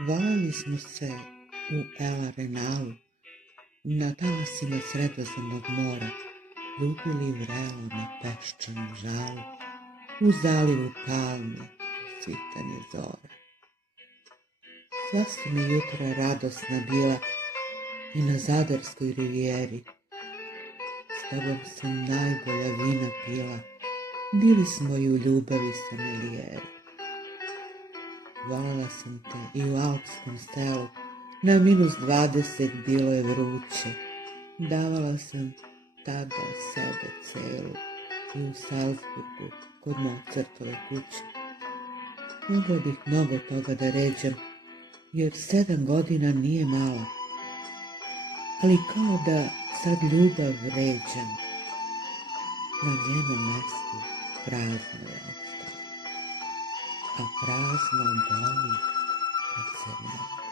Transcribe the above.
Valali smo se u El Arenalu, na talasima Sredozemnog mora, ljubili vrelo na peščanu žalu, u zalivu palmi i svitanje zora. Sva su mi jutra radosna bila i na Zadarskoj rivijeri. S tobom sam najbolja vina pila, bili smo i u ljubavi sommelijeri. Volela sam te i u alpskom selu, na -20 bilo je vruće. Davala sam tada sebe celu i u Salzburgu kod Mozartove kuće. Mogla bih mnogo toga da ređam, jer 7 godina nije malo, ali kao da sad ljubav ređam, na njenom mestu prazno je ostalo, a prazno boli kad se ne